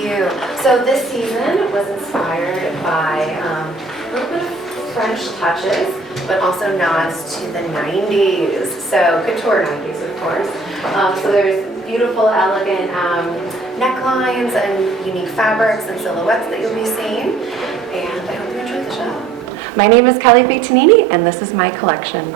you. So this season was inspired by a little bit of French touches, but also nods to the 90s. So couture 90s, of course. So there's beautiful, elegant necklines and unique fabrics and silhouettes that you'll be seeing. And I hope you enjoy the show. My name is Kelly Faetanini, and this is my collection.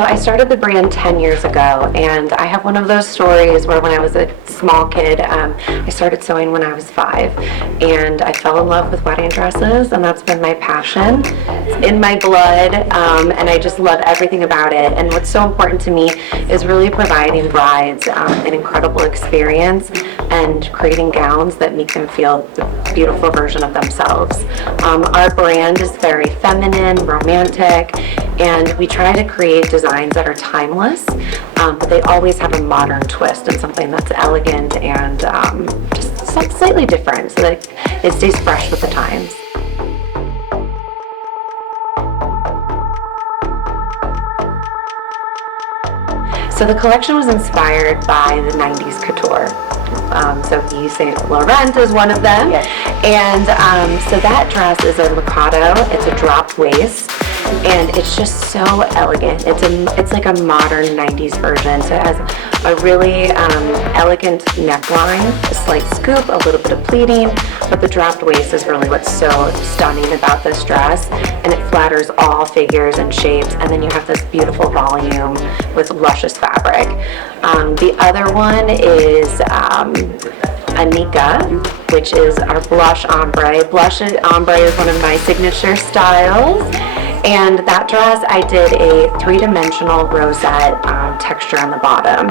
So I started the brand 10 years ago, and I have one of those stories where when I was a small kid, I started sewing when I was 5, and I fell in love with wedding dresses, and that's been my passion. It's in my blood, and I just love everything about it. And what's so important to me is really providing brides an incredible experience and creating gowns that make them feel the beautiful version of themselves. Our brand is very feminine, romantic, and we try to create designs that are timeless, but they always have a modern twist and something that's elegant and just slightly different so that it stays fresh with the times. So the collection was inspired by the 90s couture. So Yves Saint Laurent is one of them. Yes. And so that dress is a Mikado. It's a dropped waist, and it's just so elegant. It's like a modern 90s version. So it has a really elegant neckline, a slight scoop, a little bit of pleating, but the dropped waist is really what's so stunning about this dress, and it flatters all figures and shapes, and then you have this beautiful volume with luscious fabric. The other one is Anika, which is our blush ombre. Blush ombre is one of my signature styles. And that dress, I did a 3-dimensional rosette texture on the bottom,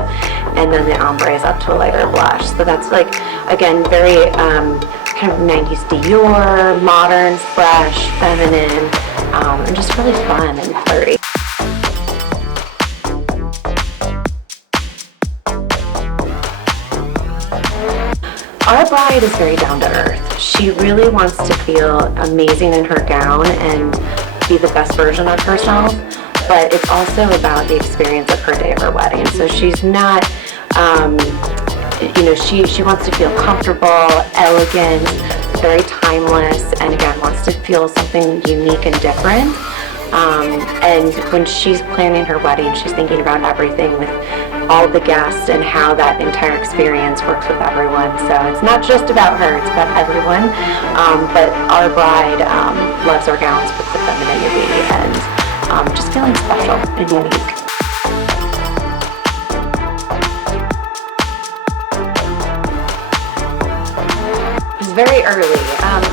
and then the ombre is up to a lighter blush. So that's like, again, very kind of 90s Dior, modern, fresh, feminine, and just really fun and flirty. Our bride is very down to earth. She really wants to feel amazing in her gown and be the best version of herself, but it's also about the experience of her day of her wedding. So she's not, she wants to feel comfortable, elegant, very timeless, and again, wants to feel something unique and different. And when she's planning her wedding, she's thinking about everything with all the guests and how that entire experience works with everyone. So it's not just about her, it's about everyone. But our bride loves our gowns with the femininity and just feeling special and unique. It was very early.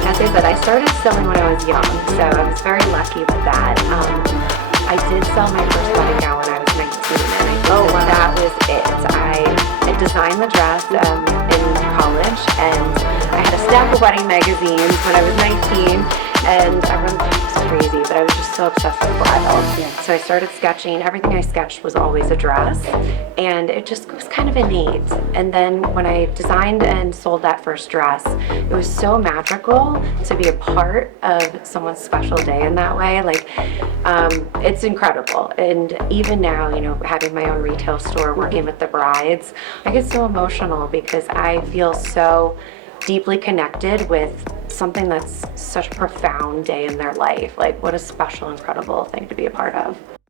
As I said, I started sewing when I was young, so I was very lucky with that. I did sell my first wedding gown when I was 19, and I think that was it. I designed the dress in college, and I had a stack of wedding magazines when I was 19, and everyone thought it was crazy, but I was just so obsessed with bridal. Yeah. So I started sketching. Everything I sketched was always a dress, and it just was kind of innate. And then when I designed and sold that first dress, it was so magical to be a part of someone's special day in that way. Like, it's incredible. And even now, having my own retail store, working with the brides, I get so emotional because I feel so deeply connected with something that's such a profound day in their life. Like, what a special, incredible thing to be a part of.